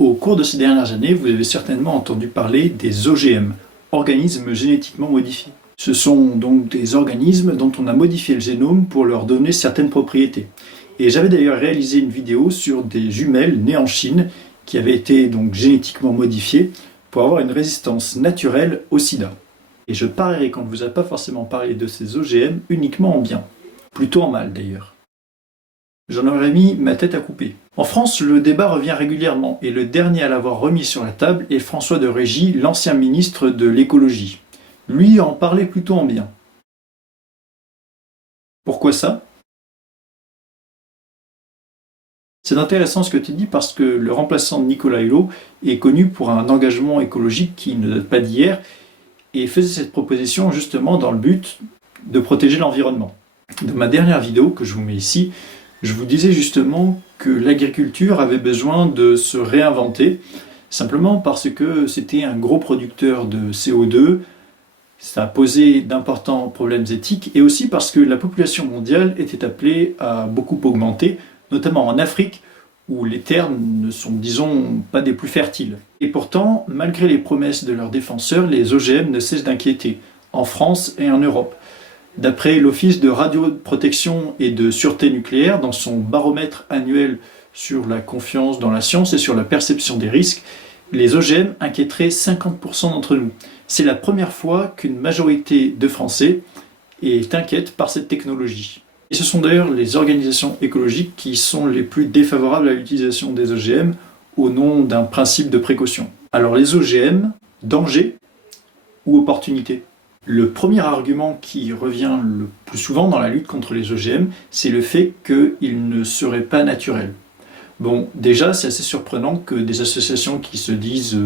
Au cours de ces dernières années, vous avez certainement entendu parler des OGM, organismes génétiquement modifiés. Ce sont donc des organismes dont on a modifié le génome pour leur donner certaines propriétés. Et j'avais d'ailleurs réalisé une vidéo sur des jumelles nées en Chine qui avaient été donc génétiquement modifiées pour avoir une résistance naturelle au sida. Et je parierais qu'on ne vous a pas forcément parlé de ces OGM uniquement en bien, plutôt en mal d'ailleurs. J'en aurais mis ma tête à couper. En France, le débat revient régulièrement et le dernier à l'avoir remis sur la table est François de Rugy, l'ancien ministre de l'écologie. Lui en parlait plutôt en bien. Pourquoi ça? C'est intéressant ce que tu dis parce que le remplaçant de Nicolas Hulot est connu pour un engagement écologique qui ne date pas d'hier et faisait cette proposition justement dans le but de protéger l'environnement. Dans ma dernière vidéo que je vous mets ici, je vous disais justement que l'agriculture avait besoin de se réinventer, simplement parce que c'était un gros producteur de CO2, ça a posé d'importants problèmes éthiques, et aussi parce que la population mondiale était appelée à beaucoup augmenter, notamment en Afrique, où les terres ne sont, disons, pas des plus fertiles. Et pourtant, malgré les promesses de leurs défenseurs, les OGM ne cessent d'inquiéter, en France et en Europe. D'après l'Office de radioprotection et de sûreté nucléaire, dans son baromètre annuel sur la confiance dans la science et sur la perception des risques, les OGM inquiéteraient 50% d'entre nous. C'est la première fois qu'une majorité de Français est inquiète par cette technologie. Et ce sont d'ailleurs les organisations écologiques qui sont les plus défavorables à l'utilisation des OGM au nom d'un principe de précaution. Alors les OGM, danger ou opportunité? Le premier argument qui revient le plus souvent dans la lutte contre les OGM, c'est le fait qu'ils ne seraient pas naturels. Bon, déjà, c'est assez surprenant que des associations qui se disent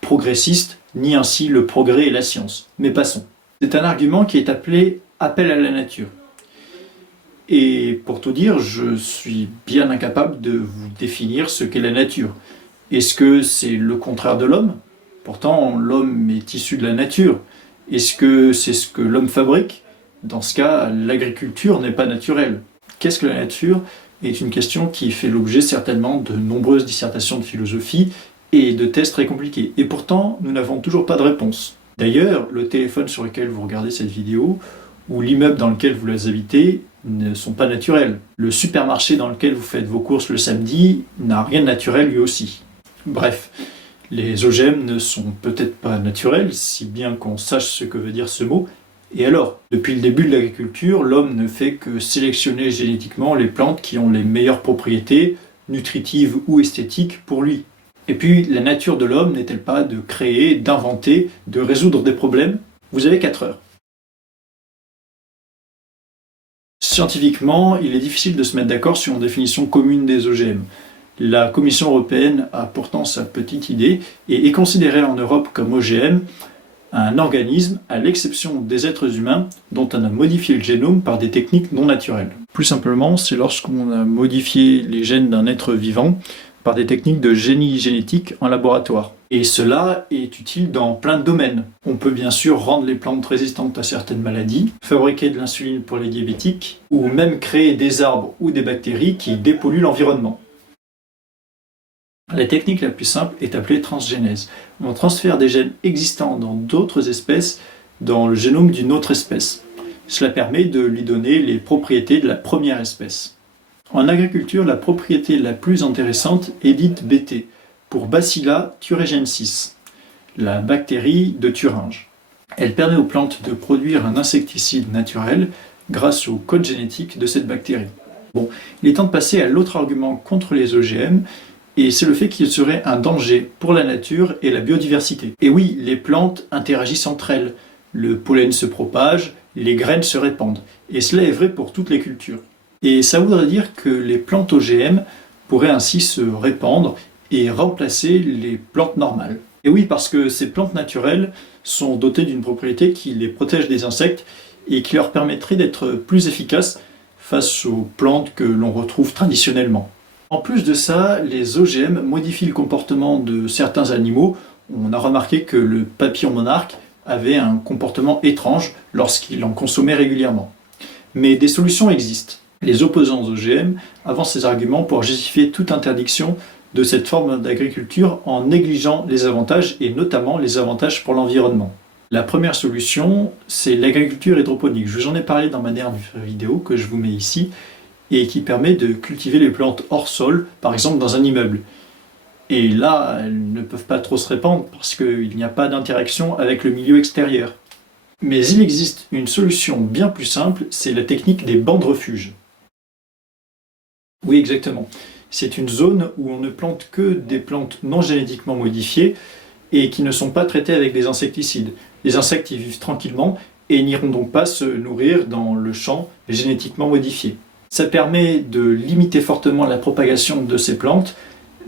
progressistes nient ainsi le progrès et la science. Mais passons. C'est un argument qui est appelé appel à la nature. Et pour tout dire, je suis bien incapable de vous définir ce qu'est la nature. Est-ce que c'est le contraire de l'homme? Pourtant, l'homme est issu de la nature. Est-ce que c'est ce que l'homme fabrique? Dans ce cas, l'agriculture n'est pas naturelle. Qu'est-ce que la nature? Est une question qui fait l'objet certainement de nombreuses dissertations de philosophie et de tests très compliqués. Et pourtant, nous n'avons toujours pas de réponse. D'ailleurs, le téléphone sur lequel vous regardez cette vidéo ou l'immeuble dans lequel vous les habitez ne sont pas naturels. Le supermarché dans lequel vous faites vos courses le samedi n'a rien de naturel lui aussi. Bref. Les OGM ne sont peut-être pas naturels, si bien qu'on sache ce que veut dire ce mot. Et alors, depuis le début de l'agriculture, l'homme ne fait que sélectionner génétiquement les plantes qui ont les meilleures propriétés, nutritives ou esthétiques pour lui. Et puis, la nature de l'homme n'est-elle pas de créer, d'inventer, de résoudre des problèmes? Vous avez 4 heures. Scientifiquement, il est difficile de se mettre d'accord sur une définition commune des OGM. La Commission européenne a pourtant sa petite idée et est considérée en Europe comme OGM un organisme, à l'exception des êtres humains, dont on a modifié le génome par des techniques non naturelles. Plus simplement, c'est lorsqu'on a modifié les gènes d'un être vivant par des techniques de génie génétique en laboratoire. Et cela est utile dans plein de domaines. On peut bien sûr rendre les plantes résistantes à certaines maladies, fabriquer de l'insuline pour les diabétiques, ou même créer des arbres ou des bactéries qui dépolluent l'environnement. La technique la plus simple est appelée transgénèse. On transfère des gènes existants dans d'autres espèces dans le génome d'une autre espèce. Cela permet de lui donner les propriétés de la première espèce. En agriculture, la propriété la plus intéressante est dite Bt, pour Bacilla thuringiensis, la bactérie de Thuringe. Elle permet aux plantes de produire un insecticide naturel grâce au code génétique de cette bactérie. Bon, il est temps de passer à l'autre argument contre les OGM, et c'est le fait qu'il serait un danger pour la nature et la biodiversité. Et oui, les plantes interagissent entre elles, le pollen se propage, les graines se répandent, et cela est vrai pour toutes les cultures. Et ça voudrait dire que les plantes OGM pourraient ainsi se répandre et remplacer les plantes normales. Et oui, parce que ces plantes naturelles sont dotées d'une propriété qui les protège des insectes et qui leur permettrait d'être plus efficaces face aux plantes que l'on retrouve traditionnellement. En plus de ça, les OGM modifient le comportement de certains animaux. On a remarqué que le papillon monarque avait un comportement étrange lorsqu'il en consommait régulièrement. Mais des solutions existent. Les opposants aux OGM avancent ces arguments pour justifier toute interdiction de cette forme d'agriculture en négligeant les avantages, et notamment les avantages pour l'environnement. La première solution, c'est l'agriculture hydroponique. Je vous en ai parlé dans ma dernière vidéo, que je vous mets ici, et qui permet de cultiver les plantes hors sol, par exemple dans un immeuble. Et là, elles ne peuvent pas trop se répandre parce qu'il n'y a pas d'interaction avec le milieu extérieur. Mais il existe une solution bien plus simple, c'est la technique des bancs de refuge. Oui, exactement. C'est une zone où on ne plante que des plantes non génétiquement modifiées et qui ne sont pas traitées avec des insecticides. Les insectes y vivent tranquillement et n'iront donc pas se nourrir dans le champ génétiquement modifié. Ça permet de limiter fortement la propagation de ces plantes,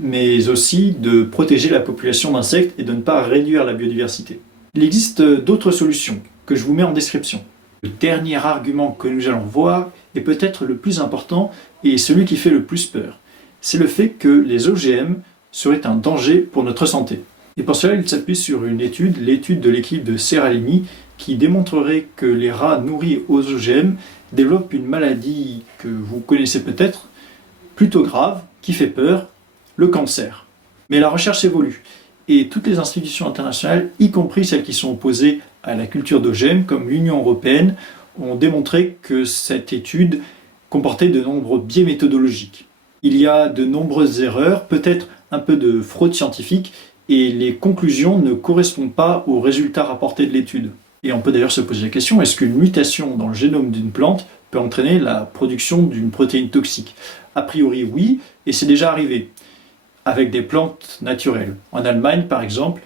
mais aussi de protéger la population d'insectes et de ne pas réduire la biodiversité. Il existe d'autres solutions que je vous mets en description. Le dernier argument que nous allons voir est peut-être le plus important et celui qui fait le plus peur. C'est le fait que les OGM seraient un danger pour notre santé. Et pour cela, il s'appuie sur une étude, l'étude de l'équipe de Seralini, qui démontrerait que les rats nourris aux OGM développent une maladie que vous connaissez peut-être, plutôt grave, qui fait peur, le cancer. Mais la recherche évolue, et toutes les institutions internationales, y compris celles qui sont opposées à la culture d'OGM, comme l'Union européenne, ont démontré que cette étude comportait de nombreux biais méthodologiques. Il y a de nombreuses erreurs, peut-être un peu de fraude scientifique, et les conclusions ne correspondent pas aux résultats rapportés de l'étude. Et on peut d'ailleurs se poser la question, est-ce qu'une mutation dans le génome d'une plante peut entraîner la production d'une protéine toxique? A priori oui, et c'est déjà arrivé, avec des plantes naturelles. En Allemagne par exemple,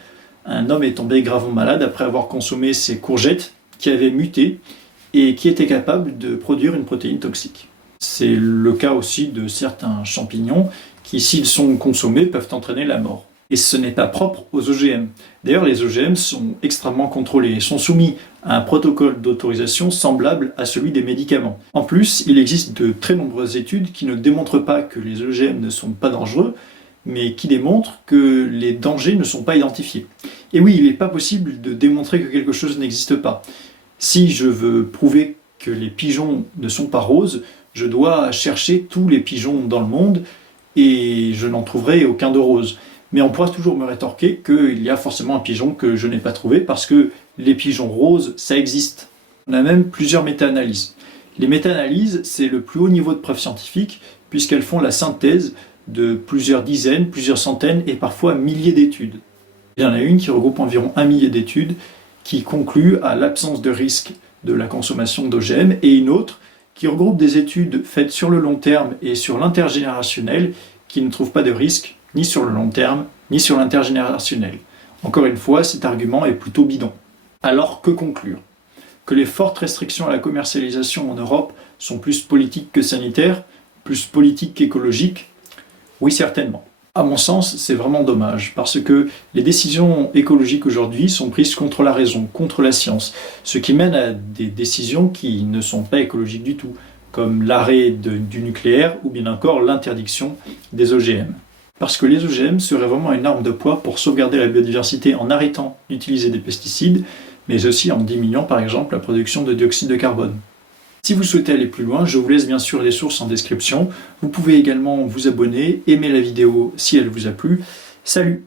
un homme est tombé gravement malade après avoir consommé ses courgettes qui avaient muté et qui étaient capables de produire une protéine toxique. C'est le cas aussi de certains champignons qui, s'ils sont consommés, peuvent entraîner la mort. Et ce n'est pas propre aux OGM. D'ailleurs, les OGM sont extrêmement contrôlés et sont soumis à un protocole d'autorisation semblable à celui des médicaments. En plus, il existe de très nombreuses études qui ne démontrent pas que les OGM ne sont pas dangereux, mais qui démontrent que les dangers ne sont pas identifiés. Et oui, il n'est pas possible de démontrer que quelque chose n'existe pas. Si je veux prouver que les pigeons ne sont pas roses, je dois chercher tous les pigeons dans le monde et je n'en trouverai aucun de rose. Mais on pourra toujours me rétorquer qu'il y a forcément un pigeon que je n'ai pas trouvé parce que les pigeons roses, ça existe. On a même plusieurs méta-analyses. Les méta-analyses, c'est le plus haut niveau de preuve scientifique puisqu'elles font la synthèse de plusieurs dizaines, plusieurs centaines et parfois milliers d'études. Il y en a une qui regroupe environ 1 millier d'études qui conclut à l'absence de risque de la consommation d'OGM et une autre qui regroupe des études faites sur le long terme et sur l'intergénérationnel qui ne trouvent pas de risque ni sur le long terme, ni sur l'intergénérationnel. Encore une fois, cet argument est plutôt bidon. Alors que conclure? Que les fortes restrictions à la commercialisation en Europe sont plus politiques que sanitaires, plus politiques qu'écologiques? Oui, certainement. À mon sens, c'est vraiment dommage, parce que les décisions écologiques aujourd'hui sont prises contre la raison, contre la science, ce qui mène à des décisions qui ne sont pas écologiques du tout, comme l'arrêt du nucléaire ou bien encore l'interdiction des OGM. Parce que les OGM seraient vraiment une arme de poids pour sauvegarder la biodiversité en arrêtant d'utiliser des pesticides, mais aussi en diminuant par exemple la production de dioxyde de carbone. Si vous souhaitez aller plus loin, je vous laisse bien sûr les sources en description. Vous pouvez également vous abonner, aimer la vidéo si elle vous a plu. Salut!